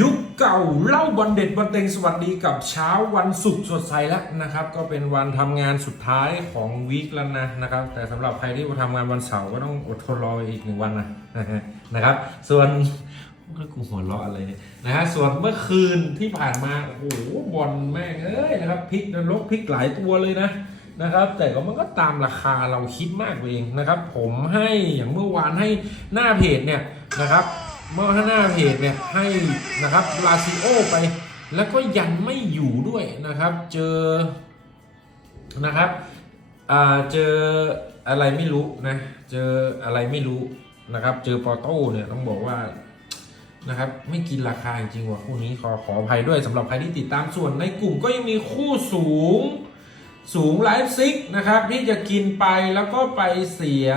ยุคเก่าเล่าบอลเด็ดบอลเต็งสวัสดีกับเช้าวันศุกร์สดใสแล้วนะครับ ก็เป็นวันทำงานสุดท้ายของวีคแล้วนะนะครับ แต่สำหรับใครที่มาทำงานวันเสาร์ก็ต้องอดทนรออีกหนึ่งวันนะนะครับ ส่วนก็กูหัวเราะอะไรเนี่ยนะฮะส่วนเมื่อคืนที่ผ่านมาโอ้โหบอลแม่งเอ้ยนะครับพลิกนรกพลิกหลายตัวเลยนะนะครับ แต่ก็มันก็ตามราคาเราคิดมากเองนะครับ ผมให้อย่างเมื่อวานให้หน้าเพจเนี่ยนะครับ เมื่อหน้าเพจเนี่ยให้นะครับลาซิโอไป แล้วก็ยังไม่อยู่ด้วยนะครับ เจอนะครับเจออะไรไม่รู้นะเจออะไรไม่รู้นะครับ เจอปอโต้เนี่ยต้องบอกว่านะครับไม่กินราคาจริงว่ะคู่นี้ขอขออภัยด้วยสำหรับใครที่ติดตามส่วนในกลุ่มก็ยังมีคู่สูง สูงไลฟ์ซิกนะครับที่จะกินไปแล้วก็ไปเสีย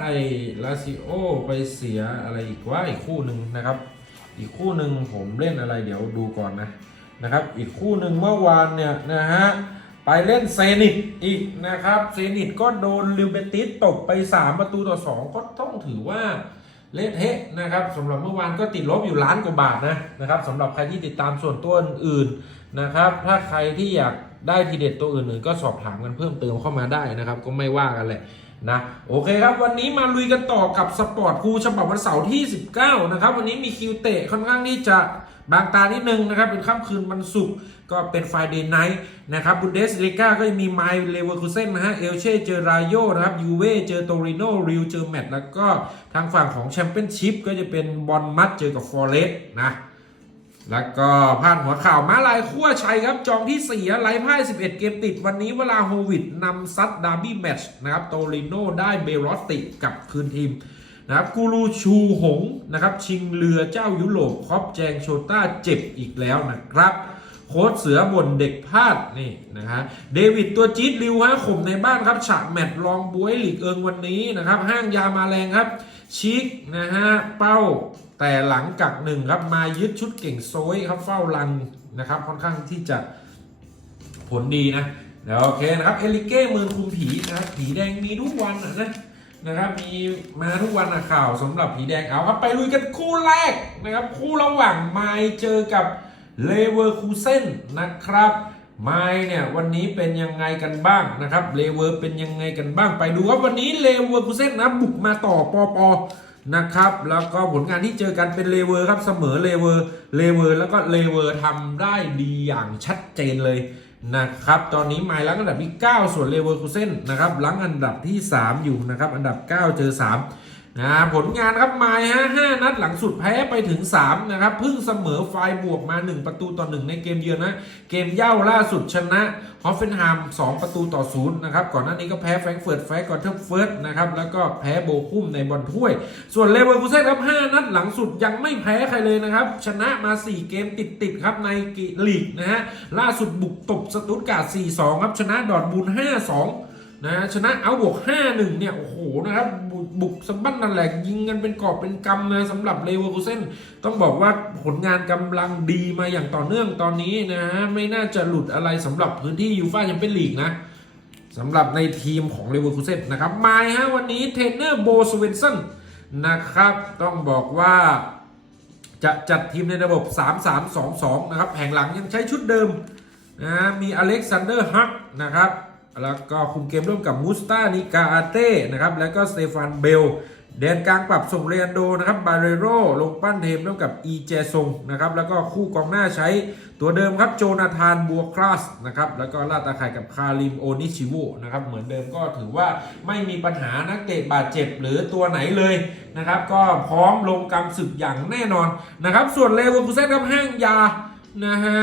ไอ้ลาซิโอไปเสียอะไรอีกว่าอีกคู่หนึ่งนะครับ อีกคู่หนึ่งผมเล่นอะไรเดี๋ยวดูก่อนนะนะครับ อีกคู่หนึ่งเมื่อวานเนี่ยนะฮะไปเล่นเซนิตอีกนะครับเซนิตก็โดนลิวเบติสตบไป 3 ประตูต่อ 2 ก็ต้องถือว่าเละเทะนะครับสำหรับเมื่อวานก็ติดลบอยู่ล้านกว่าบาทนะนะครับสำหรับใครที่ติดตามส่วนตัวอื่นนะครับ ถ้าใครที่อยาก ได้ทีเด็ดตัวอื่นๆก็สอบถามกันเพิ่มเติมเข้ามาได้นะครับ ก็ไม่ว่ากันแหละนะโอเคครับ วันนี้มาลุยกันต่อกับสปอร์ตคูฉบับวันเสาร์ที่ 19 นะครับ วันนี้มีคิวเตะค่อนข้างที่จะบางตานิดนึงนะครับ เป็นค่ำคืนวันศุกร์ก็เป็นไฟเดย์ไนท์นะครับบุนเดสลีกาก็จะมีไมล์เลเวอร์คูเซนนะฮะเอลเช่เจอรายโยนะครับยูเว่เจอโตริโนริวเจอแมตแล้วก็ทางฝั่งของแชมเปี้ยนชิพก็จะเป็นบอลมัดเจอกับฟอร์เรสต์นะ แล้วก็พาดหัวข่าวมาลายขั้วชัยครับ จองที่4ไล่พ่าย 11 เกมติดวันนี้เวลาโฮวิดนำซัดดาร์บี้แมตช์นะครับ โตริโนได้เบรอติกับคืนทีมนะครับกูรูชูหงนะครับ ชิงเรือเจ้ายุโรปครอปแจงโชต้าเจ็บอีกแล้วนะครับ โค้ชเสือบนเด็กพลาดนี่นะฮะเดวิดตัวจี๊ดริวฮะข่มในบ้านครับฉะแมตช์รองบวยหลีกเอิงวันนี้นะครับ ห้างยามาแรงครับ ชิกนะฮะเป้า แต่หลังกักหนึ่งครับมายึดชุดเก่งโซยครับเฝ้ารันนะครับ ค่อนข้างที่จะผลดีนะเดี๋ยวโอเคนะครับเอลิเก้มือคุมผีนะครับผีแดงมีทุกวันนะนะครับมีมาทุกวันอะข่าวสำหรับผีแดงเอาครับไปลุยกันคู่แรกนะครับ คู่ระหว่างไมเจอกับเลเวอร์คูเซนนะครับไมเนี่ยวันนี้เป็นยังไงกันบ้างนะครับเลเวอร์เป็นยังไงกันบ้างไปดูครับวันนี้เลเวอร์คูเซนนะบุกมาต่อปอปอ นะครับแล้วก็ผลงานที่เจอกันเป็นเลเวอร์ครับเสมอเลเวอร์เลเวอร์แล้วก็เลเวอร์ทำได้ดีอย่างชัดเจนเลยนะครับตอนนี้ไมล์ลังอันดับที่ 9 ส่วนเลเวอร์คูเซนนะครับลังอันดับที่ 3 อยู่นะครับอันดับ 9 เจอ 3 นะผลงานครับไมล์ฮะ5นัดหลังสุดแพ้ไปถึง 3 นะครับเพิ่งเสมอไฟบวกมา 1 ประตูต่อ 1 ในเกมเยือนนะ เกมเย่าล่าสุดชนะฮอฟเฟนไฮม2 ประตูต่อ0นะครับ ก่อนหน้านี้ก็แพ้แฟรงเฟิร์ตแฟร์กอนเทอร์เฟิร์ตนะครับ แล้วก็แพ้โบคุมในบอลถ้วย ส่วนเลเวอร์คูเซ่นครับ 5 นัดหลังสุดยังไม่แพ้ใครเลยนะครับ ชนะมา 4 เกมติดๆครับในกีลีกนะฮะล่าสุดบุกตบสตุตการ์ด4-2 ครับชนะดอร์ทมูล5-2 นะชนะเอาบวก 5-1 เนี่ย โอ้โหนะครับ บุกบุกสะบั้นนั่นแหละยิงกันเป็นกอบเป็นกำนะสำหรับเลเวอร์คูเซนต้องบอกว่าผลงานกำลังดีมาอย่างต่อเนื่องตอนนี้นะฮะไม่น่าจะหลุดอะไรสำหรับพื้นที่ยูฟ่าแชมเปี้ยนลีกนะสำหรับในทีมของเลเวอร์คูเซนนะครับมาฮะวันนี้เทรนเนอร์โบสเวนสันนะครับ ต้องบอกว่าจะจัดทีมในระบบ 3-3-2-2 นะครับแผงหลังยังใช้ชุดเดิมนะมีอเล็กซานเดอร์ฮักนะครับ แล้วก็คุมเกมร่วมกับมูสตานิกาอาเต้นะครับแล้วก็สเตฟานเบลแดนกลางปรับส่งเรียนโดนะครับบาเรโรลงปั้นเทมร่วมกับอีเจซงนะครับแล้วก็คู่กองหน้าใช้ตัวเดิมครับโจนาธานบัวคลาสนะครับแล้วก็ลาตาข่ายกับคาริมโอนิชิโวนะครับเหมือนเดิมก็ถือว่าไม่มีปัญหานักเตะบาดเจ็บหรือตัวไหนเลยนะครับก็พร้อมลงกำศึกอย่างแน่นอนนะครับส่วนเลเวอร์คูเซ่ครับห้างยา นะฮะ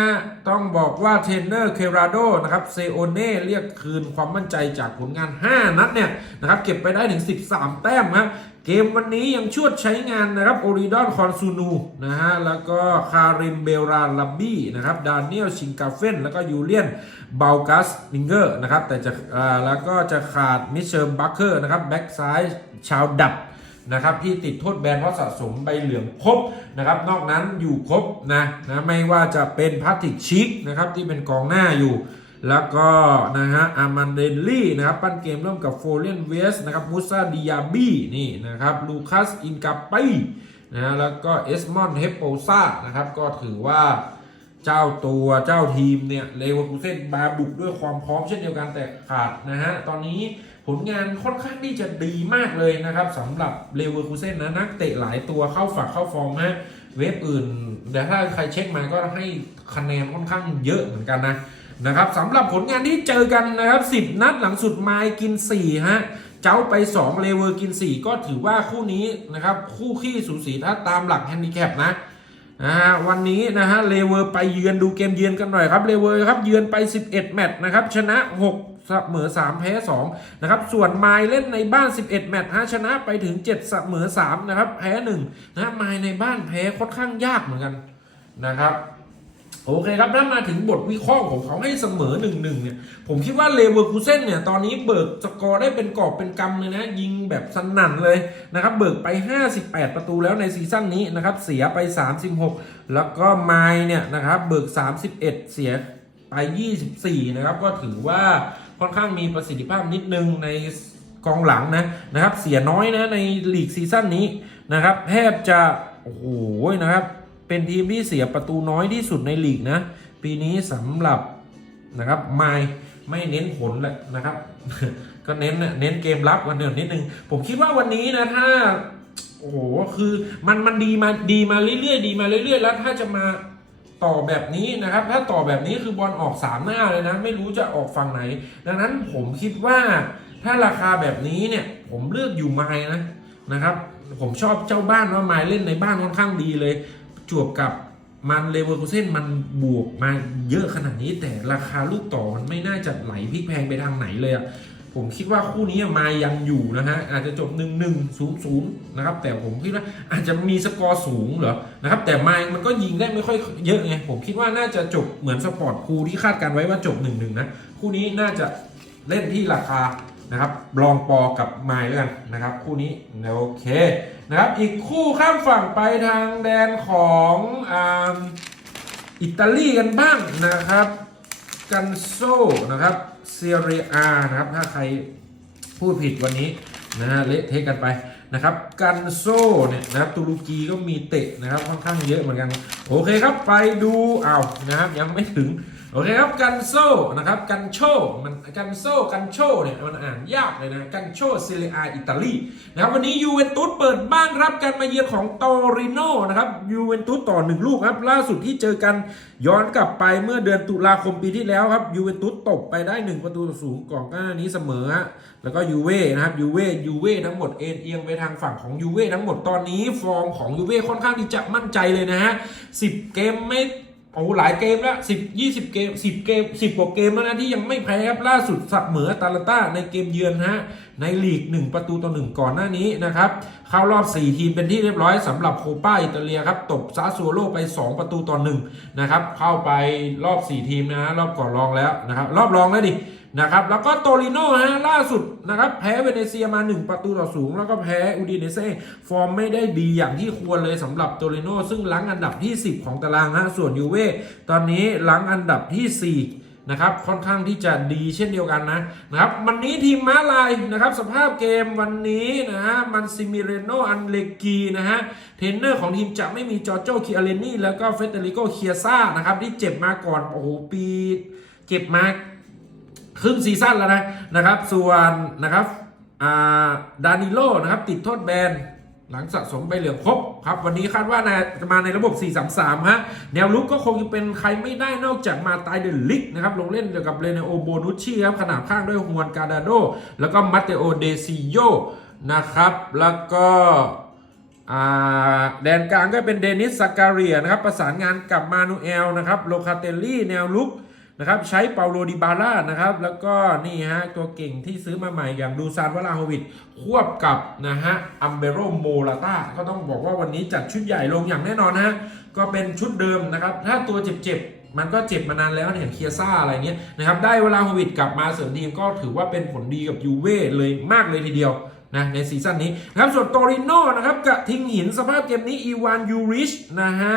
ต้องบอกว่าเทรนเนอร์เคราโดนะครับเซโอเน่เรียกคืนความมั่นใจจากผลงาน 5 นัดเนี่ยนะครับเก็บไปได้ถึง 13 แต้มครับเกมวันนี้ยังชวดใช้งานนะครับโอริดอนคอนซูนูนะฮะแล้วก็คาริมเบลราลับบี้นะครับดานิเอลชิงกาเฟนแล้วก็ยูเลียนเบลกัสลิงเกอร์นะครับแต่จะแล้วก็จะขาดมิเชลบัคเคอร์นะครับแบ็กซ้ายชาวดับ นะครับที่ติดโทษแบนเพราะสะสมใบเหลืองครบนะครับนอกนั้นอยู่ครบนะนะไม่ว่าจะเป็นพาติกชิกนะครับที่เป็นกองหน้าอยู่ แล้วก็นะฮะอามันเดลลี่นะครับปั้นเกมร่วมกับโฟเลียนเวสนะครับมูซาดิยาบี้นี่นะครับลูคัสอินกาปีนะฮะแล้วก็เอสมอนเฮปโปซานะครับก็ถือว่าเจ้าตัวเจ้าทีมเนี่ยเลเวอร์คูเซนมาบุกด้วยความพร้อมเช่นเดียวกันแต่ขาดนะฮะตอนนี้ ผลงานค่อนข้างที่จะดีมากเลยนะครับสำหรับเลเวอร์คูเซ่นนะนักเตะหลายตัวเข้าฝักเข้าฟอร์มฮะเว็บอื่นแต่ถ้าใครเช็คมาก็ให้คะแนนค่อนข้างเยอะเหมือนกันนะนะครับสำหรับผลงานที่เจอกันนะครับ 10 นัดหลังสุดไมล์กิน 4 ฮะ เจ้าไป 2 เลเวอร์กิน 4 ก็ถือว่าคู่นี้นะครับ คู่ขี้สูสีถ้าตามหลักแฮนดิแคปนะ นะฮะวันนี้นะฮะเลเวอร์ไปเยือนดูเกมเยือนกันหน่อยครับเลเวอร์ครับเยือนไป 11 แมตช์นะครับชนะ 6เสมอ 3 แพ้ 2 นะครับ ส่วนไมล์เล่นในบ้าน 11 แมตช์ฮะชนะไปถึง 7 เสมอ 3 นะครับ แพ้ 1 นะไมล์ในบ้านแพ้ค่อนข้างยากเหมือนกันนะครับ โอเคครับถ้ามาถึงบทวิเคราะห์ของเขาให้เสมอหนึ่งหนึ่งเนี่ย ผมคิดว่าเลเวอร์คูเซ่นเนี่ย ตอนนี้เบิกสกอร์ได้เป็นกอบเป็นกำเลยนะ ยิงแบบสนั่นเลยนะครับ เบิกไป 58 ประตูแล้วในซีซั่นนี้นะครับ เสียไป 36 แล้วก็ไมเนี่ยนะครับ เบิก 31 เสียไป 24 นะครับ ก็ถือว่าค่อนข้างมีประสิทธิภาพนิดนึงในกองหลังนะนะครับ เสียน้อยนะในลีกซีซั่นนี้นะครับแทบจะโอ้โหนะครับ เป็นทีมที่เสียประตูน้อยที่สุดในลีกนะ ปีนี้สำหรับนะครับไม่ไม่เน้นผลแหละนะครับ ก็เน้นเน้นเกมรับกันเดียวนิดนึง ผมคิดว่าวันนี้นะถ้า โอ้โหคือมันมันดีมาดีมาเรื่อยๆดีมาเรื่อยๆแล้วถ้าจะมาต่อแบบนี้นะครับ ถ้าต่อแบบนี้คือบอลออกสามหน้าเลยนะ ไม่รู้จะออกฝั่งไหน ดังนั้นผมคิดว่าถ้าราคาแบบนี้เนี่ย ผมเลือกอยู่ไม้นะนะครับ ผมชอบเจ้าบ้านว่าไม้เล่นในบ้านค่อนข้างดีเลย จวบกับมันเลเวอร์คูเซ่นมันบวกมาเยอะขนาดนี้ แต่ราคาลูกต่อมันไม่น่าจะไหลพลิกแพงไปทางไหนเลยอะผมคิดว่าคู่นี้มายังอยู่นะฮะอาจจะจบ 1 1 0 0นะครับแต่ผมคิดว่าอาจจะมีสกอร์สูงเหรอนะครับแต่มามันก็ยิงได้ไม่ค่อยเยอะไงผมคิดว่าน่าจะจบเหมือนสปอร์ตคูที่คาดการไว้ว่าจบ 1 1 นะ คู่นี้น่าจะเล่นที่ราคา นะครับลองปอกับไมล์แล้วกันนะครับ คู่นี้โอเคนะครับอีกคู่ข้ามฝั่งไปทางแดนของอ,อิตาลีกันบ้างนะครับกันโซนะครับเซียเรียอานะครับถ้าใครพูดผิดวันนี้นะฮะเละเทะกันไปนะครับกันโซเนี่ยนะครับตุรกีก็มีเตะนะครับค่อนข้างเยอะเหมือนกัน โอเคครับไปดูอ้าวนะครับยังไม่ถึง อเคครับกันโซนะครับกันโชมันกันโซกันโชเนี่ยมันอ่านยากเลยนะกันโชซิเลอาอิตาลีนะครับวันนี้ยูเวนตุสเปิดบ้านรับการมาเยือนของตอริโนนะครับยูเวนตุสต่อหนึ่งลูกครับล่าสุดที่เจอกันย้อนกลับไปเมื่อเดือนตุลาคมปีที่แล้วครับยูเวนตุสตบไปได้ 1 ประตูต่อศูนย์ก่อนหน้านี้เสมอฮะแล้วก็ยูเว่นะครับยูเว่ยูเว่ทั้งหมดเอ็นเอียงไปทางฝั่งของยูเว่ทั้งหมดตอนนี้ฟอร์มของยูเว่ค่อนข้างที่จะมั่นใจเลยนะฮะสิบเกมไม่ โอ้โหหลายเกมแล้วสิบยี่สิบเกมสิบเกมสิบกว่าเกมแล้วนะที่ยังไม่แพ้ครับล่าสุดสับเหมือตาลาต้าในเกมเยือนฮะในลีก 1 ประตูต่อ1ก่อนหน้านี้นะครับเข้ารอบ 4 ทีมเป็นที่เรียบร้อยสำหรับโคป้าอิตาเลียครับตบซาซัวโรไป 2 ประตูต่อ1นะครับเข้าไปรอบ 4 ทีมนะรอบก่อนรองแล้วนะครับรอบรองแล้วดิ นะครับแล้วก็โตริโน่ฮะล่าสุดนะครับแพ้เวเนเซียมา 1 ประตูต่อสูงแล้วก็แพ้อูดิเนเซ่ฟอร์มไม่ได้ดีอย่างที่ควรเลยสำหรับโตริโน่ซึ่งลังอันดับที่ 10 ของตารางฮะส่วนยูเว่ตอนนี้ลังอันดับที่ 4นะครับค่อนข้างที่จะดีเช่นเดียวกันนะนะครับวันนี้ทีมม้าลายนะครับสภาพเกมวันนี้นะฮะมันซิมิเรโนอันเลกีนะฮะเทรนเนอร์ของทีมจะไม่มีจอร์โจคิอาเลนี่แล้วก็เฟเดริโกเคียซ่านะครับที่เจ็บมาก่อนโอ้โหปีเจ็บมา ครึ่งซีซั่นแล้วนะนะครับ ส่วนนะครับดานิโลนะครับติดโทษแบนหลังสะสมใบเหลืองครบครับ วันนี้คาดว่านะจะมาในระบบ 4-3-3 ฮะ แนวลุกก็คงจะเป็นใครไม่ได้นอกจากมาตายเดลิกนะครับ ลงเล่นเกี่ยวกับเรเนโอโบนุชชีครับ ขนาบข้างด้วยฮวนกาดาโด แล้วก็มัตเตโอเดซิโยนะครับ แล้วก็แดนกลางก็เป็นเดนิสซาการียนะครับ ประสานงานกับมานูเอลนะครับโลคาเตลลี่แนวลุก นะครับใช้เปาโลดิบาร่านะครับแล้วก็นี่ฮะตัวเก่งที่ซื้อมาใหม่อย่างดูซานวลาโฮวิดควบกับนะฮะอัมเบโรโมลาตาก็ต้องบอกว่าวันนี้จัดชุดใหญ่ลงอย่างแน่นอนนะฮะก็เป็นชุดเดิมนะครับถ้าตัวเจ็บๆ มันก็เจ็บมานานแล้วเนี่ยเคียซ่าอะไรเงี้ยนะครับได้เวลาโฮวิดกลับมาเสริมทีมก็ถือว่าเป็นผลดีกับยูเว่เลยมากเลยทีเดียว นะในซีซั่นนี้นะครับส่วนโตริโน่นะครับกะทิงหินสภาพเกมนี้อีวานยูริชนะฮะ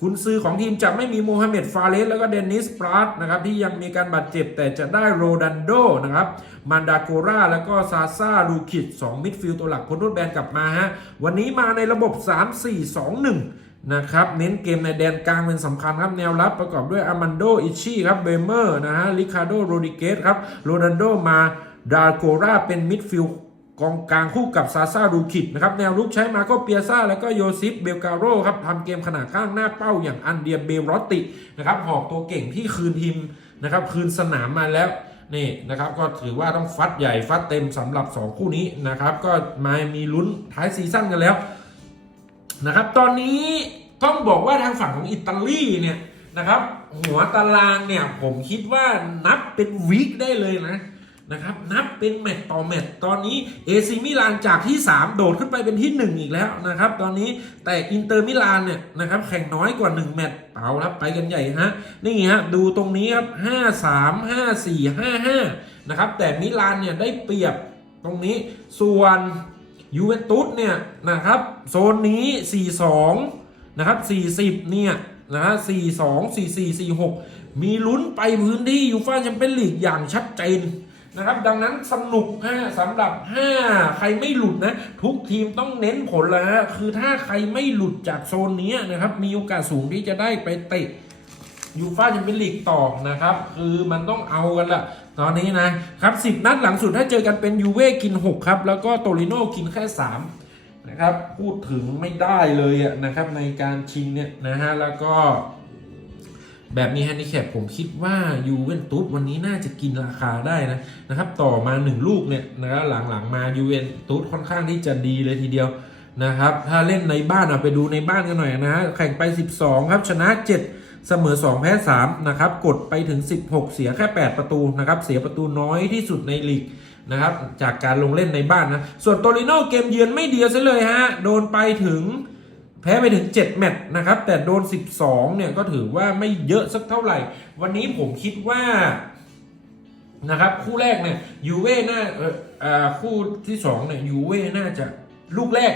คุณซื้อของทีมจะไม่มีโมฮัมเหม็ดฟาเรสแล้วก็เดนิสปราร์ตนะครับที่ยังมีการบาดเจ็บแต่จะได้โรดันโดนะครับมันดาโกราแล้วก็ซาซาลูคิด2มิดฟิลด์ตัวหลักพ้นโทษแบนกลับมาฮะวันนี้มาในระบบ 3-4-2-1นะครับเน้นเกมในแดนกลางเป็นสำคัญครับแนวรับประกอบด้วยอามันโดอิชี่ครับเบเมอร์นะฮะริคาโดโรดิเกสครับโรนันโดมาดาโกราเป็นมิดฟิลด์ กองกลางคู่กับซาซาดูคิดนะครับแนวรุกใช้มาก็เปียซ่าแล้วก็โยซิฟเบลกาโรครับทำเกมขนาดข้างหน้าเป้าอย่างอันเดียเบลรอตินะครับหอกตัวเก่งที่คืนทีมนะครับคืนสนามมาแล้วนี่นะครับก็ถือว่าต้องฟัดใหญ่ฟัดเต็มสำหรับ 2 คู่นี้นะครับก็มามีลุ้นท้ายซีซั่นกันแล้วนะครับตอนนี้ต้องบอกว่าทางฝั่งของอิตาลีเนี่ยนะครับหัวตารางเนี่ยผมคิดว่านับเป็นวีคได้เลยนะ นะครับนับเป็นแมตต์ต่อแมตต์ตอนนี้เอซิมิลานจากที่ 3 โดดขึ้นไปเป็นที่ 1 อีกแล้วนะครับตอนนี้แต่อินเตอร์มิลานเนี่ยนะครับแข่งน้อยกว่า 1 แมตต์เอาครับไปกันใหญ่ฮะนี่ฮะดูตรงนี้ครับ 5 3 5 4 5 5 นะครับแต่มิลานเนี่ยได้เปรียบตรงนี้ส่วนยูเวนตุสเนี่ยนะครับโซนนี้ 42 นะครับ 40 เนี่ยนะฮะ42 44 46 มีลุ้นไปพื้นที่ยูฟ่าแชมเปี้ยนลีกอย่างชัดเจน นะครับ ดังนั้นสนุกฮะสำหรับ 5 ใครไม่หลุดนะ ทุกทีมต้องเน้นผลแล้วฮะคือถ้าใครไม่หลุดจากโซนนี้นะครับ มีโอกาสสูงที่จะได้ไปเตะยูฟ่าแชมเปี้ยนลีกต่อนะครับ คือมันต้องเอากันละตอนนี้นะครับ10นัดหลังสุดถ้าเจอกันเป็นยูเว่กิน 6 ครับ แล้วก็โตริโน่กินแค่ 3 นะครับ พูดถึงไม่ได้เลยอะนะครับในการชิงเนี่ยนะฮะแล้วก็ แบบมีแฮนดิแคปผมคิดว่ายูเวนตุสวันนี้น่าจะกินราคาได้นะนะครับต่อมา 1 ลูกเนี่ยนะครับหลังๆมายูเวนตุสค่อนข้างที่จะดีเลยทีเดียวนะครับถ้าเล่นในบ้านเอาไปดูในบ้านกันหน่อยนะฮะแข่งไป 12 ครับชนะ 7 เสมอ 2 แพ้3นะครับกดไปถึง 16 เสียแค่ 8 ประตูนะครับเสียประตูน้อยที่สุดในลีกนะครับจากการลงเล่นในบ้านนะส่วนโตริโนเกมเยือนไม่เดียวซะเลยฮะโดนไปถึง แพ้ไปถึง 7 แมตช์นะครับ แต่โดน 12 เนี่ยก็ถือว่าไม่เยอะสักเท่าไหร่ วันนี้ผมคิดว่านะครับคู่แรกเนี่ยยูเว่น่าเอออ่าคู่ที่สองเนี่ยยูเว่น่าจะลูกแรก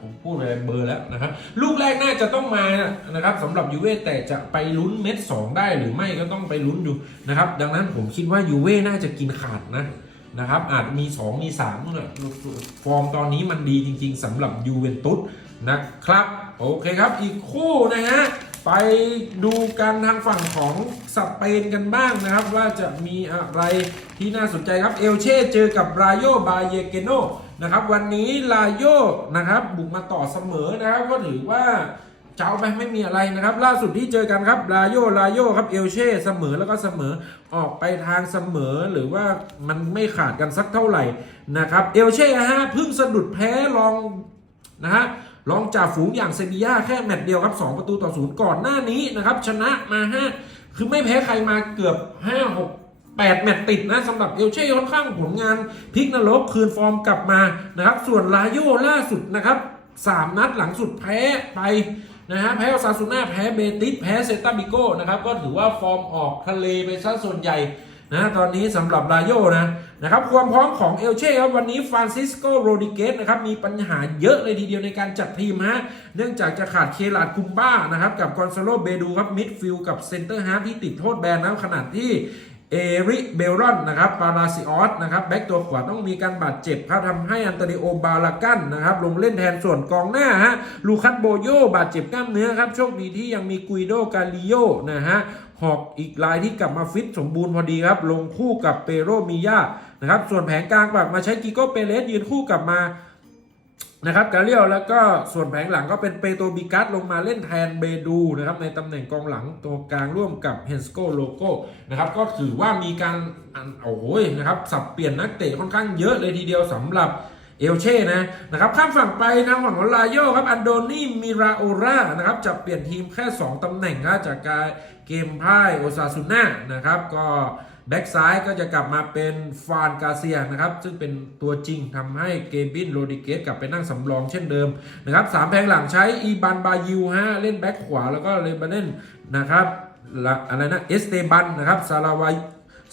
ผมพูดไปเบอร์แล้วนะครับลูกแรกน่าจะต้องมานะครับสำหรับยูเว่แต่จะไปลุ้นเม็ดสองได้หรือไม่ก็ต้องไปลุ้นดูนะครับ ดังนั้นผมคิดว่ายูเว่น่าจะกินขาดนะนะครับอาจมี 2 มี3นู่นน่ะฟอร์มตอนนี้มันดีจริง ๆสำหรับยูเวนตุส นะครับ โอเคครับอีกคู่นะฮะไปดูกันทางฝั่งของสเปนกันบ้างนะครับ ว่าจะมีอะไรที่น่าสนใจครับเอลเช่เจอกับรายโยบาเยเกโนนะครับวันนี้รายโยนะครับบุกมาต่อเสมอนะครับก็ถือว่าเจ้าไปไม่มีอะไรนะครับ ล่าสุดที่เจอกันครับรายโยรายโยครับเอลเช่เสมอแล้วก็เสมอออกไปทางเสมอหรือว่ามันไม่ขาดกันสักเท่าไหร่นะครับเอลเช่ฮะเพิ่งสะดุดแพ้ลองนะฮะ รองจ่าฝูงอย่างเซบีย่าแค่แมตช์เดียวครับ 2 ประตูต่อศูนย์ก่อนหน้านี้นะครับ ชนะมา5คือไม่แพ้ใครมาเกือบ 5 6 8 แมตช์ติดนะสำหรับเอลเช่ค่อนข้างผลงานพลิกนรกคืนฟอร์มกลับมานะครับ ส่วนลาโยล่าสุดนะครับ 3 นัดหลังสุดแพ้ไปนะฮะแพ้ซาซูน่าแพ้เบติสแพ้เซตาบิโก้นะครับก็ถือว่าฟอร์มออกทะเลไปซะส่วนใหญ่ นะตอนนี้สำหรับลาโยนะนะครับความพร้อมของเอลเช่ครับวันนี้ฟรานซิสโกโรดิเกสนะครับมีปัญหาเยอะเลยทีเดียวในการจัดทีมฮะเนื่องจากจะขาดเคลาดคุมบ้านะครับกับกอนซาโลเบดูครับมิดฟิลกับเซนเตอร์ฮาร์ที่ติดโทษแบนนะขนาดที่เอริเบลรอนนะครับปาราซิออสนะครับแบ็กตัวขวาต้องมีการบาดเจ็บครับทำให้อันโตนิโอบาลากันนะครับลงเล่นแทนส่วนกองหน้าฮะลูคัสโบโยบาดเจ็บกล้ามเนื้อครับโชคดีที่ยังมีกุยโดกาลิโยนะฮะ หอกอีกลายที่กลับมาฟิตสมบูรณ์พอดีครับ ลงคู่กับเปโรมิยานะครับ ส่วนแผงกลางปรับมาใช้กิโก้เปเรสยืนคู่กลับมานะครับกาเลียวแล้วก็ส่วนแผงหลังก็เป็นเปโตบิกัสลงมาเล่นแทนเบดูนะครับในตำแหน่งกองหลังตัวกลางร่วมกับเฮนสโกโลโก้นะครับก็ถือว่ามีการโอ้ยนะครับสับเปลี่ยนนักเตะค่อนข้างเยอะเลยทีเดียวสำหรับ เอลเช่นะนะครับข้ามฝั่งไปทางฝั่งของลาโยครับอันโดนี่มิราโอรานะครับจะเปลี่ยนทีมแค่ 2 ตำแหน่งนะจากการเกมพ่ายโอซาซุน่านะครับก็แบ็กซ้ายก็จะกลับมาเป็นฟานกาเซียนะครับซึ่งเป็นตัวจริงทำให้เกมบินโรดิเกสกลับไปนั่งสำรองเช่นเดิมนะครับสามแผงหลังใช้อีบันบายูฮะเล่นแบ็กขวาแล้วก็เลบาเนนนะครับอะไรนะเอสเตบันนะครับซาลาวา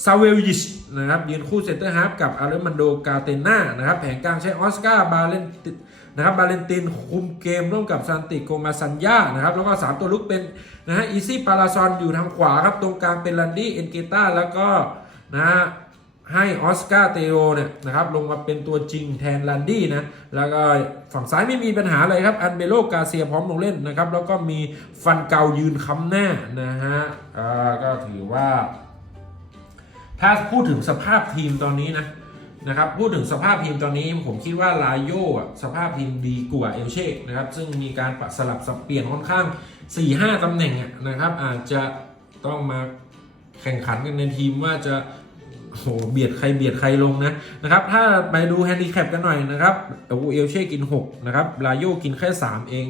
ซาเวลยิชนะครับยืนคู่เซนเตอร์ฮาร์ฟกับอาร์เรมันโดกาเตน่านะครับแผงกลางใช้ออสการ์บาเลนตินะครับบาเลนตินคุมเกมร่วมกับซานติโกมาซันยานะครับแล้วก็ 3 ตัวลุกเป็นนะฮะอีซี่ปาราซอนอยู่ทางขวาครับตรงกลางเป็นลันดี้เอนเกต้าแล้วก็นะฮะให้ออสการ์เตโรเนี่ยนะครับลงมาเป็นตัวจริงแทนลันดี้นะแล้วก็ฝั่งซ้ายไม่มีปัญหาเลยครับอันเบโลกาเซียพร้อมลงเล่นนะครับแล้วก็มีฟันเกายืนค้ำหน้านะฮะอ่าก็ถือว่า ถ้าพูดถึงสภาพทีมตอนนี้นะนะครับพูดถึงสภาพทีมตอนนี้ผมคิดว่าลาโยสภาพทีมดีกว่าเอลเช่นะครับซึ่งมีการปสลับสับเปลี่ยนค่อนข้าง 4-5ตำแหน่งนะครับอาจจะต้องมาแข่งขันกันในทีมว่าจะโหเบียดใครเบียดใครลงนะนะครับถ้าไปดูแฮนดิแคปกันหน่อยนะครับเอลเช่กิน 6 นะครับลาโยกินแค่ 3 เอง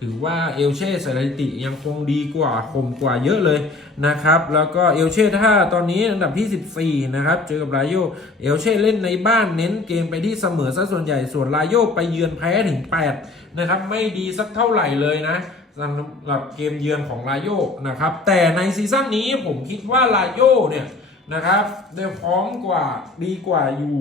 ถือว่าเอลเช่สถิติยังคงดีกว่าคมกว่าเยอะเลยนะครับ แล้วก็เอลเช่ถ้าตอนนี้อันดับที่ 14 นะครับ เจอกับลาโยเอลเช่เล่นในบ้านเน้นเกมไปที่เสมอซะส่วนใหญ่ส่วนลาโยไปเยือนแพ้ถึง 8 นะครับ ไม่ดีสักเท่าไหร่เลยนะสำหรับเกมเยือนของลาโยนะครับ แต่ในซีซั่นนี้ผมคิดว่าลาโยเนี่ยนะครับได้พร้อมกว่าดีกว่าอยู่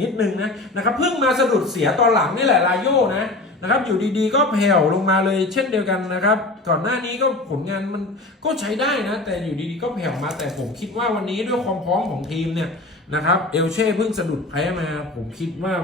นิดนึงนะนะครับเพิ่งมาสะดุดเสียตอนหลังนี่แหละลาโยนะ นะครับอยู่ดีๆ ก็แผ่วลงมาเลยเช่นเดียวกันนะครับ ก่อนหน้านี้ก็ผลงานมันก็ใช้ได้นะ แต่อยู่ดีๆก็แผ่วมาแต่ผมคิดว่าวันนี้ด้วยความพร้อมของทีมเนี่ยนะครับเอลเช่เพิ่งสะดุดแพ้มา ผมคิดว่า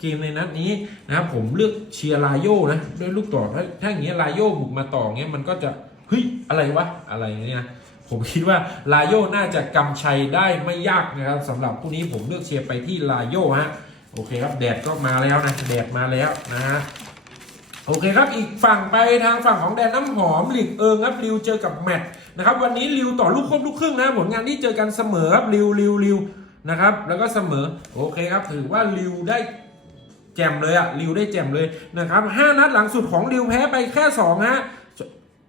เกมในนัดนี้นะครับผมเลือกเชียร์ลาโยนะด้วยลูกต่อถ้าถ้าอย่างเงี้ยลาโยบุกมาต่อเงี้ยมันก็จะเฮ้ยอะไรวะอะไรเนี่ยผมคิดว่าลาโยน่าจะกำชัยได้ไม่ยากนะครับสำหรับผู้นี้ผมเลือกเชียร์ไปที่ลาโยฮะโอเคครับแดดก็มาแล้วนะแดดมาแล้วนะฮะ โอเคครับ อีกฝั่งไปทางฝั่งของแดนน้ำหอมหลิกเอิงครับริวเจอกับแมทนะครับวันนี้ริวต่อลูกครบลูกครึ่งนะผลงานที่เจอกันเสมอครับริวริวริวนะครับแล้วก็เสมอโอเคครับถือว่าริวได้แจมเลยอะริวได้แจมเลยนะครับห้านัดหลังสุดของริวแพ้ไปแค่2ฮะ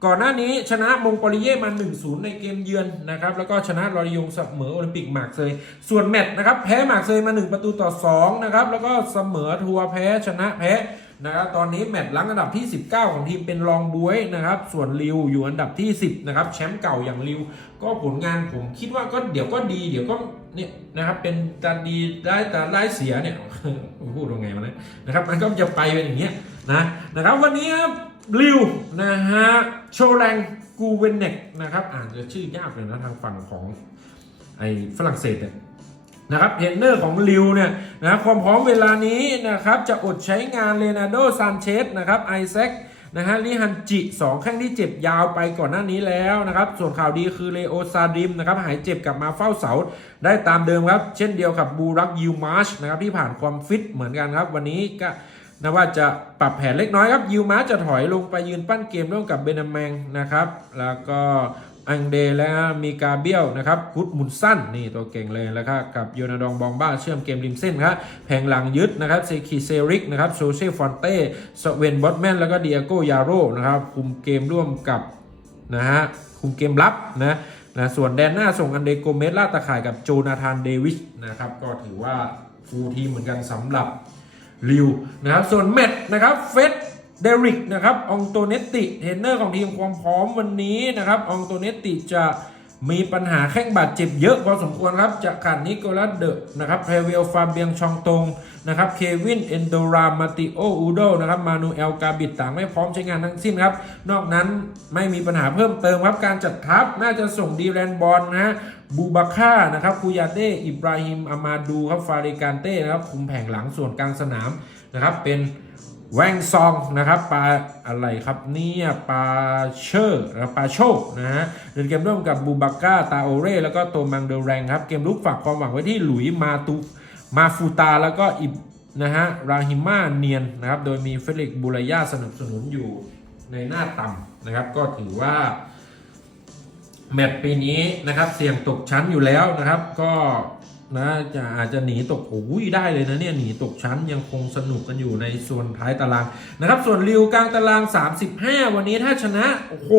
ก่อนหน้านี้ชนะมงโกลีเย่มา 1-0 ในเกมเยือนนะครับแล้วก็ชนะลอริยงเสมอโอลิมปิกหมากเซยส่วนแมตช์นะครับแพ้หมากเซยมา 1 ประตูต่อ2นะครับแล้วก็เสมอทัวร์แพ้ชนะแพ้ นะครับตอนนี้แมตช์ลังอันดับที่ 19 ของทีมเป็นรองบวยนะครับ ส่วนริวอยู่อันดับที่ 10 นะครับ แชมป์เก่าอย่างริว ก็ผลงานผมคิดว่าก็เดี๋ยวก็ดี เดี๋ยวก็เนี่ยนะครับเป็นตาดีได้ตาได้เสียเนี่ยพูดว่าไงมาเนี่ยนะครับมันก็จะไปเป็นอย่างเงี้ยนะนะครับวันนี้ริวนะฮะโชแรงกูเวนเนกนะครับอ่านจะชื่อยากเลยนะทางฝั่งของไอ้ฝรั่งเศสเนี่ย นะครับเทรนเนอร์ของริวเนี่ยนะความพร้อมเวลานี้นะครับจะอดใช้งานเลนาโดซานเชสนะครับไอแซคนะฮะลิฮันจิ 2 แข้งที่เจ็บยาวไปก่อนหน้านี้แล้วนะครับ ส่วนข่าวดีคือเลโอซาดิมนะครับหายเจ็บกลับมาเฝ้าเสา ได้ตามเดิมครับ เช่นเดียวกับบูรักยูมาร์ชนะครับที่ผ่านความฟิตเหมือนกันครับ วันนี้ก็นะว่าจะปรับแผนเล็กน้อยครับยูมาร์ชจะถอยลงไปยืนปั้นเกมร่วมกับเบนแมงนะครับ แล้วก็ อังเดและมีกาเบียลนะครับกุดมุนสั้นนี่ตัวเก่งเลยแล้วก็กับโยนาดองบองบ้าเชื่อมเกมริมเส้นครับแผงหลังยึดนะครับเซคิเซริกนะครับโซเชฟอนเต้สเวนบอตแมนแล้วก็เดียโกยาโรนะครับคุมเกมร่วมกับนะฮะคุมเกมรับนะนะส่วนแดนหน้าส่งอันเดโกเมสลาตะข่ายกับโจนาธานเดวิสนะครับก็ถือว่าฟูลทีมเหมือนกันสำหรับริวนะครับส่วนแมตนะครับเฟส เดริกนะครับองโตเนตติเทรนเนอร์ของทีมความพร้อมวันนี้นะครับองโตเนตติจะมีปัญหาแข้งบาดเจ็บเยอะพอสมควรครับจะขาดนิโคลัสเดอะนะครับเพเวลฟาเบียงชองตงนะครับเควินเอนโดรามาติโออูโดนะครับมานูเอลกาบิดต่างไม่พร้อมใช้งานทั้งสิ้นครับ นอกนั้นไม่มีปัญหาเพิ่มเติมครับ การจัดทัพน่าจะส่งดีแรนบอลนะฮะบูบาค่านะครับคูยาเต้อิบราฮิมอามาดูครับฟาริการเต้นะครับคุมแผงหลังส่วนกลางสนามนะครับเป็น แวงซองนะครับปลาอะไรครับเนี่ยปลาเชอร์ปลาโชคนะฮะเดินเกมร่วมกับบูบักก้าตาโอเร่แล้วก็โตมังเดลแรงครับเกมลุกฝากความหวังไว้ที่หลุยมาตุมาฟูตาแล้วก็อิบนะฮะราฮิมาเนียนนะครับโดยมีเฟลิกบูรยาสนับสนุนอยู่ในหน้าต่ำนะครับ ก็ถือว่าแมตช์ปีนี้นะครับเสี่ยงตกชั้นอยู่แล้วนะครับ ก็ นะจะอาจจะหนีตกโอ้ยได้เลยนะเนี่ยหนีตกชั้นยังคงสนุกกันอยู่ในส่วนท้ายตารางนะครับ ส่วนริวกลางตาราง 35 วันนี้ถ้าชนะโอ้โห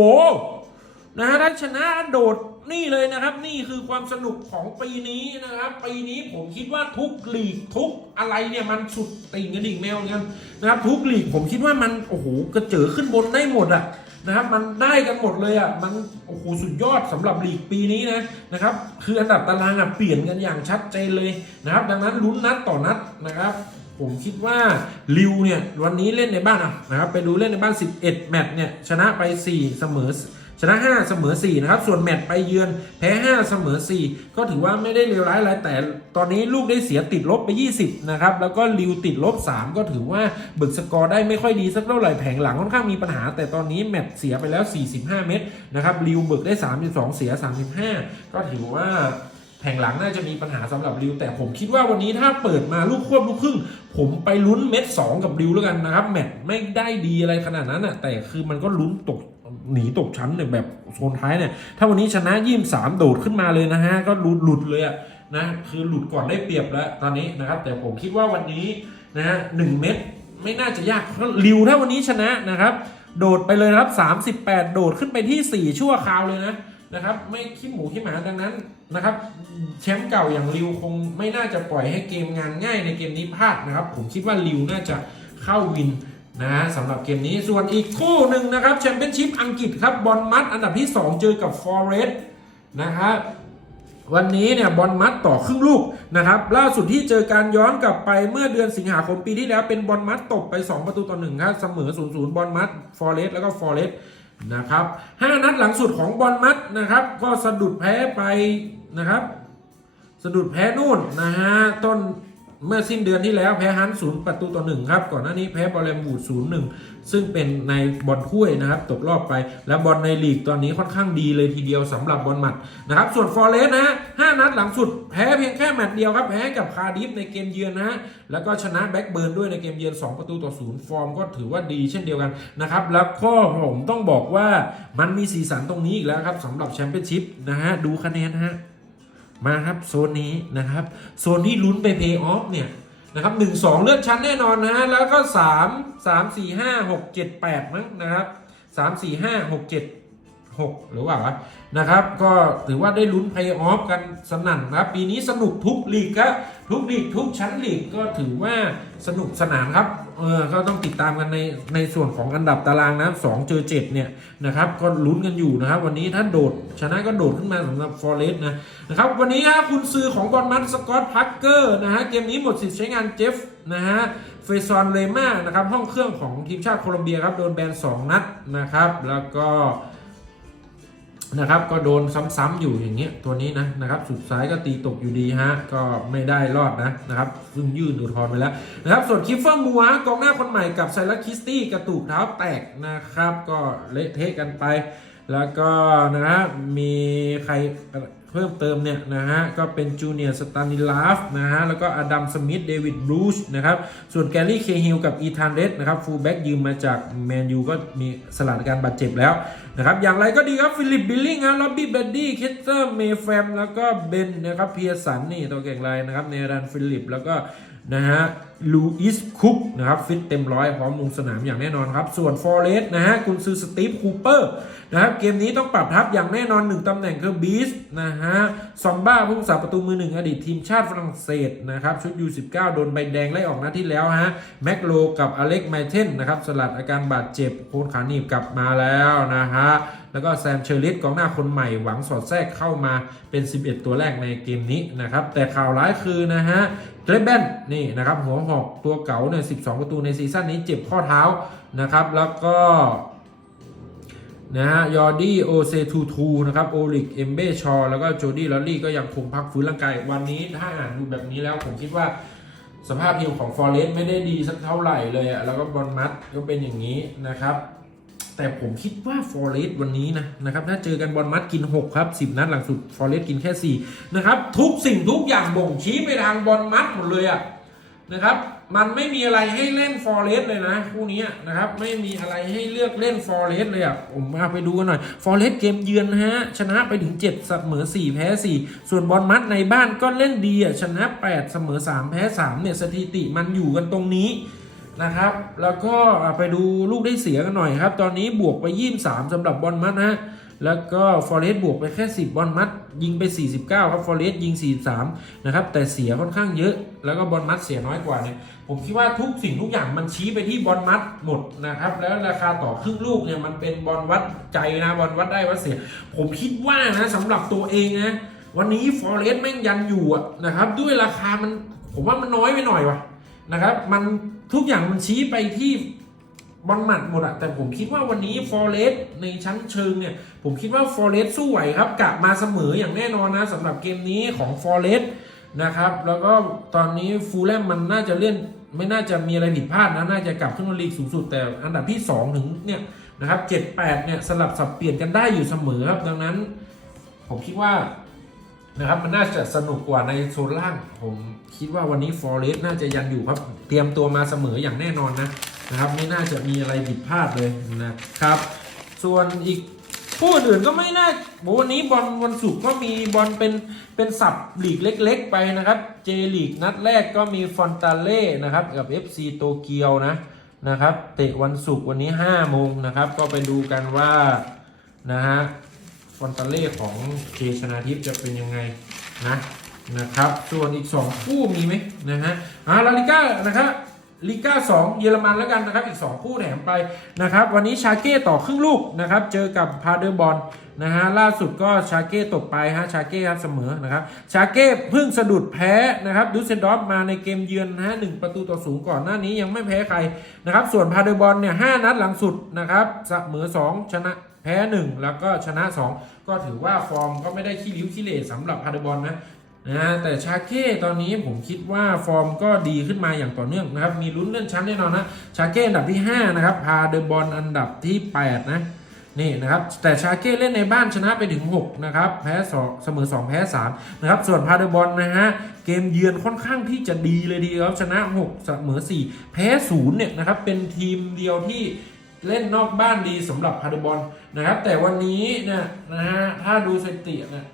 นะฮะถ้าชนะโดดนี่เลยนะครับ นี่คือความสนุกของปีนี้นะครับ ปีนี้ผมคิดว่าทุกลีกทุกอะไรเนี่ยมันสุดติ่งกระดิ่งแมวเหมือนกันนะครับ ทุกลีกผมคิดว่ามันโอ้โหกระเจิอขึ้นบนได้หมดอะ นะครับมันได้กันหมดเลยอะมันโอ้โหสุดยอดสำหรับลีกปีนี้นะนะครับคืออันดับตารางอะเปลี่ยนกันอย่างชัดเจนเลยนะครับดังนั้นลุ้นนัดต่อนัดนะครับผมคิดว่าลิวเนี่ยวันนี้เล่นในบ้านอะนะครับไปดูเล่นในบ้าน 11 แมตช์เนี่ยชนะไป 4 เสมอ ชนะ 5 เสมอ4นะครับ ส่วนแมตช์ไปเยือนแพ้ 5 เสมอ 4 ก็ถือว่าไม่ได้เลวร้ายอะไรแต่ตอนนี้ลูกได้เสียติดลบไป 20 นะครับ แล้วก็ลิวติดลบ 3 ก็ถือว่าเบิกสกอร์ได้ไม่ค่อยดีสักเท่าไหร่แผงหลังค่อนข้างมีปัญหา แต่ตอนนี้แมตช์เสียไปแล้ว 45 เม็ดนะครับลิวเบิกได้ 32 เสีย 35 ก็ถือว่าแผงหลังน่าจะมีปัญหาสำหรับริวแต่ผมคิดว่าวันนี้ถ้าเปิดมาลูกควบลูกครึ่ง ผมไปลุ้นเม็ดสองกับริวแล้วกันนะครับ แมตช์ไม่ได้ดีอะไรขนาดนั้นอะแต่คือมันก็ลุ้นตก หนีตกชั้นเนี่ยแบบโซนท้ายเนี่ย ถ้าวันนี้ชนะยี่สามโดดขึ้นมาเลยนะฮะ ก็หลุดหลุดเลยอะนะคือหลุดก่อนได้เปรียบแล้วตอนนี้นะครับ แต่ผมคิดว่าวันนี้นะฮะหนึ่งเม็ดไม่น่าจะยากเพราะริวถ้าวันนี้ชนะนะครับ โดดไปเลยนะครับ 38 โดดขึ้นไปที่ 4 ชั่วคราวเลยนะนะครับ ไม่ขี้หมูขี้หมาดังนั้นนะครับแชมป์เก่าอย่างริวคงไม่น่าจะปล่อยให้เกมงานง่ายในเกมนี้พลาดนะครับ ผมคิดว่าริวน่าจะเข้าวิน นะสำหรับเกมนี้ส่วนอีกคู่หนึ่งนะครับแชมเปี้ยนชิพอังกฤษครับบอลมัดอันดับที่ 2 เจอกับฟอเรสต์นะครับวันนี้เนี่ยบอลมัดต่อครึ่งลูกนะครับล่าสุดที่เจอการย้อนกลับไปเมื่อเดือนสิงหาคมปีที่แล้วเป็นบอลมัดตบไป 2 ประตูต่อหนึ่งครับเสมอ0ูนย์บอลมัดฟอเรสต์แล้วก็ฟอเรสต์นะครับ5นัดหลังสุดของบอลมัดนะครับก็สะดุดแพ้ไปนะครับ สะดุดแพ้นู่นนะฮะต้น เมื่อสิ้นเดือนที่แล้วแพ้ฮันศูนย์ประตูต่อหนึ่งครับ ก่อนหน้านี้แพ้บอลแลมบูดศูนย์หนึ่งซึ่งเป็นในบอลถ้วยนะครับตกรอบไป แล้วบอลในลีกตอนนี้ค่อนข้างดีเลยทีเดียวสำหรับบอลหมัดนะครับ ส่วนฟอร์เรสนะฮะห้านัดหลังสุดแพ้เพียงแค่แมตช์เดียวครับ แพ้กับคาร์ดิฟในเกมเยือนนะฮะแล้วก็ชนะแบ็กเบิร์นด้วยในเกมเยือน 2 ประตูต่อศูนย์ฟอร์มก็ถือว่าดีเช่นเดียวกันนะครับแล้วก็ผมต้องบอกว่ามันมีสีสันตรงนี้อีกแล้วครับสำหรับแชมเปี้ยนชิพนะฮะดูคะแนนฮะ มาครับโซนนี้นะครับโซนที่ลุ้นไปเพย์ออฟเนี่ยนะครับหนึ่งสองเลื่อนชั้นแน่นอนนะฮะแล้วก็สามสามสี่ห้าหกเจ็ดแปดมั้งนะครับสามสี่ห้าหกเจ็ดหกหรือว่านะครับ ก็ถือว่าได้ลุ้นเพย์ออฟกันสนั่นนะครับ ปีนี้สนุกทุกลีกครับทุกลีกทุกชั้นลีกก็ถือว่าสนุกสนานครับ เออก็ต้องติดตามกันในในส่วนของอันดับตารางนะสองเจอเจ็ดเนี่ยนะครับก็ลุ้นกันอยู่นะครับ วันนี้ถ้าโดดชนะก็โดดขึ้นมาสำหรับฟอร์เรสต์นะนะครับวันนี้ครับคุณซื้อของบอลมัตสกอตพักเกอร์นะฮะเกมนี้หมดสิทธิ์ใช้งานเจฟนะฮะเฟซอนเลม่านะครับห้องเครื่องของทีมชาติโคลอมเบียครับโดนแบน2นัดนะครับแล้วก็ นะครับ ก็โดนซ้ำๆอยู่อย่างเงี้ยตัวนี้นะนะครับ สุดท้ายก็ตีตกอยู่ดีฮะ ก็ไม่ได้รอดนะนะครับ ซึ่งยื่นอุทธรณ์ไปแล้วนะครับ ส่วนคิฟเฟอร์มัวกองหน้าคนใหม่กับไซรัสคิสตี้กระตุกเท้าแตกนะครับ ก็เละเทะกันไป แล้วก็นะฮะมีใคร เพิ่มเติมเนี่ยนะฮะก็เป็นจูเนียร์สตานิลาฟนะฮะแล้วก็อดัมสมิธเดวิดบรูชนะครับส่วนแกลลี่เคฮิลกับอีธานเดสนะครับฟูลแบ็กยืมมาจากแมนยูก็มีสลัดการบาดเจ็บแล้วนะครับอย่างไรก็ดีครับฟิลิปบิลลิงฮะล็อบบี้เบดดี้เคสเตอร์เมแฟมแล้วก็เบนนะครับเพียสันนี่ตัวเก่งไรนะครับเนรันฟิลิปแล้วก็นะฮะ ลูอิสคุกนะครับฟิตเต็มร้อยพร้อมลงสนามอย่างแน่นอนครับ ส่วนฟอร์เรสนะฮะคุณซื้อสตีฟคูเปอร์นะครับเกมนี้ต้องปรับทับอย่างแน่นอน 1ตำแหน่งคือบีสนะฮะซอมบ้าผู้รักษาประตูมือหนึ่งอดีตทีมชาติฝรั่งเศสนะครับชุดยู19 โดนใบแดงไล่ออกนัดที่แล้วฮะแม็กโลกับอเล็กไมเทนนะครับสลัดอาการบาดเจ็บโคนขาหนีบกลับมาแล้วนะฮะแล้วก็แซมเชอริสกองหน้าคนใหม่หวังสอดแทรกเข้ามาเป็น 11 ตัวแรกในเกมนี้นะครับแต่ข่าวร้ายคือนะฮะเทรเบนนี่นะครับหัวหอกตัวเก๋าเนี่ย12ประตูในซีซั่นนี้เจ็บข้อเท้านะครับ แล้วก็นะฮะยอร์ดี้โอเซทูทูนะครับโอลิกเอมเบชอแล้วก็โจดี้ลอรี่ก็ยังคงพักฟื้นร่างกายวันนี้ถ้าอ่านดูแบบนี้แล้วผมคิดว่าสภาพทีมของฟอร์เรสต์ไม่ได้ดีสักเท่าไหร่เลยอะแล้วก็บอลมัดก็เป็นอย่างนี้นะครับ แต่ผมคิดว่าฟอร์เรสต์วันนี้นะนะครับถ้าเจอกันบอลมัดกิน 6 ครับ 10 นัดหลังสุดฟอร์เรสต์กินแค่ 4 นะครับ ทุกสิ่งทุกอย่างบ่งชี้ไปทางบอลมัดหมดเลยอะ นะครับ มันไม่มีอะไรให้เล่นฟอร์เรสเลยนะคู่นี้นะครับ ไม่มีอะไรให้เลือกเล่นฟอร์เรสเลยอะผมมาไปดูกันหน่อยฟอร์เรสเกมเยือนฮะชนะไปถึง 7 เสมอ 4 แพ้ 4 ส่วนบอลมัดในบ้านก็เล่นดีอะชนะ 8 เสมอ 3 แพ้ 3 เนี่ยสถิติมันอยู่กันตรงนี้นะครับ แล้วก็ไปดูลูกได้เสียกันหน่อยครับ ตอนนี้บวกไป 23สำหรับบอลมัดฮะแล้วก็ฟอร์เรสบวกไปแค่ 10 บอลมัด ยิงไป 49 ครับฟอร์เรสยิง 43 นะครับ แต่เสียค่อนข้างเยอะ แล้วก็บอลมัดเสียน้อยกว่าเนี่ยผมคิดว่าทุกสิ่งทุกอย่างมันชี้ไปที่บอลมัดหมดนะครับ แล้วราคาต่อครึ่งลูกเนี่ยมันเป็นบอลวัดใจนะบอลวัดได้วัดเสีย ผมคิดว่านะสำหรับตัวเองนะวันนี้ฟอเรสต์แม่งยันอยู่อะนะครับ ด้วยราคามันผมว่ามันน้อยไปหน่อยวะนะครับ มันทุกอย่างมันชี้ไปที่บอลหมัดหมดอะแต่ผมคิดว่าวันนี้ฟอเรสต์ในชั้นเชิงเนี่ย ผมคิดว่าฟอเรสต์สู้ไหวครับกลับมาเสมออย่างแน่นอนนะสำหรับเกมนี้ของฟอเรสต์ นะครับ แล้วก็ตอนนี้ฟูลแลมมันน่าจะเล่นไม่น่าจะมีอะไรผิดพลาดนะ น่าจะกลับขึ้นมาลีกสูงสุด แต่อันดับที่ 2 ถึงเนี่ยนะครับเจ็ดแปดเนี่ยสลับสับเปลี่ยนกันได้อยู่เสมอครับ ดังนั้น ผมคิดว่านะครับมันน่าจะสนุกกว่าในโซนล่าง ผมคิดว่าวันนี้ฟอร์เรสต์น่าจะยังอยู่ครับ เตรียมตัวมาเสมออย่างแน่นอนนะนะครับ ไม่น่าจะมีอะไรผิดพลาดเลยนะครับ ส่วนอีก คู่อื่นก็ไม่น่าวันนี้บอลวันศุกร์ก็มีบอลเป็นเป็นสับลีกเล็ก ๆ ไปนะครับ เจลีกนัดแรกก็มีฟอนตาเล่นะครับกับ FC โตเกียวนะนะครับเตะวันศุกร์วันนี้5โมงนะครับ ก็ไปดูกันว่านะฮะฟอนตาเล่ของเจชนาทิพย์จะเป็นยังไงนะนะครับ ส่วนอีก 2 คู่มีไหมนะฮะอ่าลาลิก้านะครับ ลิก้า2 เยอรมันแล้วกันนะครับ อีก 2 คู่แถมไปนะครับ วันนี้ชาเก้ต่อครึ่งลูกนะครับ เจอกับพาเดอร์บอลนะฮะล่าสุดก็ชาเก้ตกไปฮะชาเก้ครับเสมอนะครับชาเก้เพิ่งสะดุดแพ้นะครับดูเซนดอฟมาในเกมเยือนนะฮะหนึ่งประตูต่อสูงก่อนหน้านี้ยังไม่แพ้ใครนะครับ ส่วนพาเดอร์บอลเนี่ยห้านัดหลังสุดนะครับเสมอ 2 ชนะแพ้ 1 แล้วก็ชนะ 2 ก็ถือว่าฟอร์มก็ไม่ได้ขี้ริ้วขี้เหร่สำหรับพาเดอร์บอลนะ นะแต่ชาเก้ตอนนี้ผมคิดว่าฟอร์มก็ดีขึ้นมาอย่างต่อเนื่องนะครับ มีลุ้นเลื่อนชั้นแน่นอนนะชาเก้อันดับที่ 5 นะครับ พาเดอบอลอันดับที่ 8 นะนี่นะครับแต่ชาเก้เล่นในบ้านชนะไปถึง 6 นะครับ แพ้2เสมอ 2 แพ้ 3 นะครับ ส่วนพาเดอบอลนะฮะ เกมเยือนค่อนข้างที่จะดีเลยดีครับชนะ 6 เสมอ 4 แพ้ 0 เนี่ยนะครับ เป็นทีมเดียวที่เล่นนอกบ้านดีสำหรับพาเดอบอลนะครับ แต่วันนี้เนี่ยนะฮะถ้าดูสถิติเนี่ย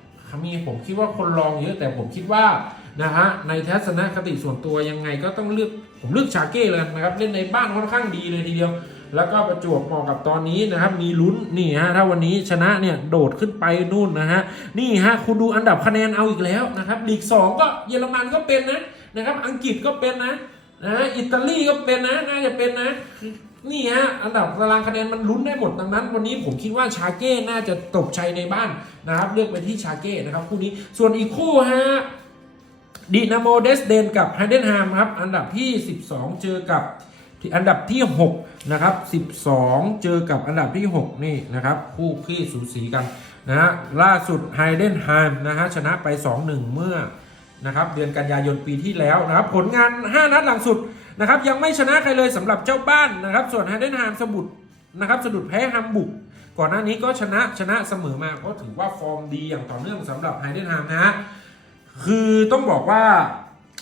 มีผมคิดว่าคนลองเยอะแต่ผมคิดว่านะฮะในทัศนคติส่วนตัวยังไงก็ต้องเลือกผมเลือกชาเก้เลยนะครับเล่นในบ้านค่อนข้างดีเลยทีเดียว แล้วก็ประจวบเหมาะกับตอนนี้นะครับมีลุ้นนี่ฮะถ้าวันนี้ชนะเนี่ยโดดขึ้นไปนู่นนะฮะนี่ฮะคุณดูอันดับคะแนนเอาอีกแล้วนะครับลีก2ก็เยอรมันก็เป็นนะนะครับอังกฤษก็เป็นนะนะอิตาลีก็เป็นนะน่าจะเป็นนะ นี่ฮะอันดับตารางคะแนนมันลุ้นได้หมดดังนั้น วันนี้ผมคิดว่าชาเก้น่าจะตบชัยในบ้านนะครับเลือกไปที่ชาเก้นะครับคู่นี้ส่วนอีกคู่ฮะดินาโมเดสเดนกับไฮเดนฮามครับอันดับที่ 12 เจอกับอันดับที่ 6 นะครับ 12 เจอกับอันดับที่ 6 นี่นะครับ คู่ขี้สูสีกันนะฮะล่าสุดไฮเดนฮมนะฮะชนะไป 2-1 เมื่อนะครับเดือนกันยายนปีที่แล้วนะครับผลงาน 5 นัดหลังสุด นะครับยังไม่ชนะใครเลยสำหรับเจ้าบ้านนะครับ ส่วนไฮเดนฮามสบุดนะครับสะดุดแพ้ฮัมบุก ก่อนหน้านี้ก็ชนะชนะเสมอมาก็ถือว่าฟอร์มดีอย่างต่อเนื่องสำหรับไฮเดนฮามนะฮะคือต้องบอกว่า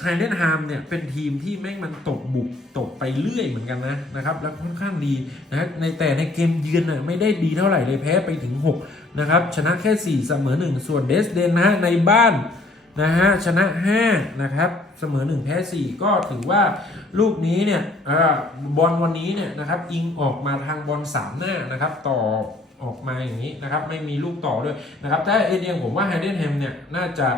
ไฮเดนฮามเนี่ยเป็นทีมที่แม่งมันตกบุกตกไปเรื่อยเหมือนกันนะนะครับแล้วค่อนข้างดีนะในแต่ในเกมเยือนน่ะไม่ได้ดีเท่าไหร่เลยแพ้ไปถึง6นะครับชนะแค่ 4 เสมอ 1 ส่วนเดสเดนนะในบ้าน นะฮะชนะ 5 นะครับ เสมอ 1 แพ้ 4 ก็ถือว่าลูกนี้เนี่ยอบอลวันนี้เนี่ยนะครับอิงออกมาทางบอลสามหน้านะครับต่อออกมาอย่างนี้นะครับไม่มีลูกต่อด้วยนะครับถ้าเอเดียงผมว่าไฮเดนแฮมเนี่ยน่าจะ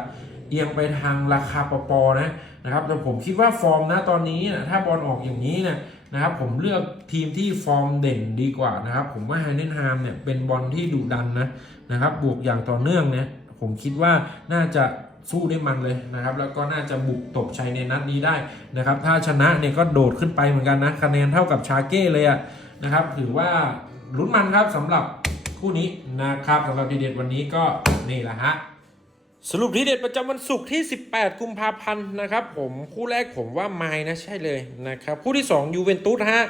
เอียงไปทางราคาปปนะนะครับแต่ผมคิดว่าฟอร์มนะตอนนี้นะถ้าบอลออกอย่างนี้นะนะครับผมเลือกทีมที่ฟอร์มเด่นดีกว่านะครับผมว่าไฮเดนแฮมเนี่ยเป็นบอลที่ดุดันนะนะครับบวกอย่างต่อเนื่องเนี่ยผมคิดว่าน่าจะ สู้ได้มันเลยนะครับ แล้วก็น่าจะบุกตบชัยในนัดนี้ได้นะครับ ถ้าชนะเนี่ยก็โดดขึ้นไปเหมือนกันนะคะแนนเท่ากับชาเก้เลยอะนะครับ ถือว่าลุ้นมันครับสำหรับคู่นี้นะครับสำหรับดีเด็ดวันนี้ก็นี่แหละฮะสรุปทีเด็ดประจำวันศุกร์ที่ 18 กุมภาพันธ์นะครับ ผมคู่แรกผมว่าไมล์นะใช่เลยนะครับ คู่ที่ 2 ยูเวนตุสฮะ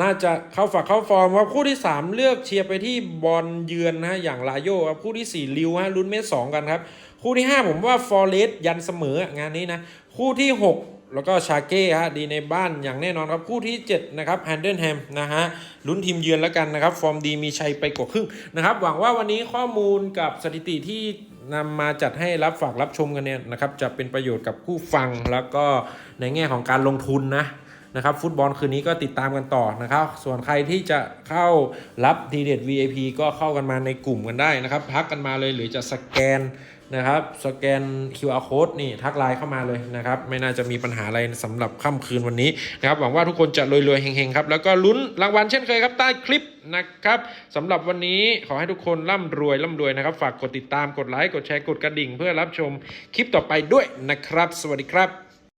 น่าจะเข้าฝักเข้าฟอร์มครับคู่ที่ 3 เลือกเชียร์ไปที่บอลเยือนนะฮะอย่างลาโยครับคู่ที่ 4 ลิวฮะลุ้นเมสสองกันครับคู่ที่ 5 ผมว่าฟอร์เรสยันเสมองานนี้นะ คู่ที่ 6 แล้วก็ชาเก้ฮะดีในบ้านอย่างแน่นอนครับ คู่ที่ 7 นะครับแฮนเดิลแฮมนะฮะลุ้นทีมเยือนแล้วกันนะครับ ฟอร์มดีมีชัยไปกว่าครึ่งนะครับ หวังว่าวันนี้ข้อมูลกับสถิติที่นำมาจัดให้รับฝากรับชมกันเนี่ยนะครับ จะเป็นประโยชน์กับผู้ฟังแล้วก็ในแง่ของการลงทุนนะนะครับฟุตบอลคืนนี้ก็ติดตามกันต่อนะครับ ส่วนใครที่จะเข้ารับทีเด็ด VIP ก็เข้ากันมาในกลุ่มกันได้นะครับทักกันมาเลยหรือจะสแกน นะครับ สแกน QR code นี่ทักไลน์เข้ามาเลยนะครับ ไม่น่าจะมีปัญหาอะไรสำหรับค่ำคืนวันนี้นะครับ หวังว่าทุกคนจะรวยๆเฮงๆครับ แล้วก็ลุ้นรางวัลเช่นเคยครับใต้คลิปนะครับสำหรับวันนี้ขอให้ทุกคนร่ำรวยร่ำรวยนะครับ ฝากกดติดตามกดไลค์กดแชร์กดกระดิ่ง เพื่อรับชมคลิปต่อไปด้วยนะครับ สวัสดีครับ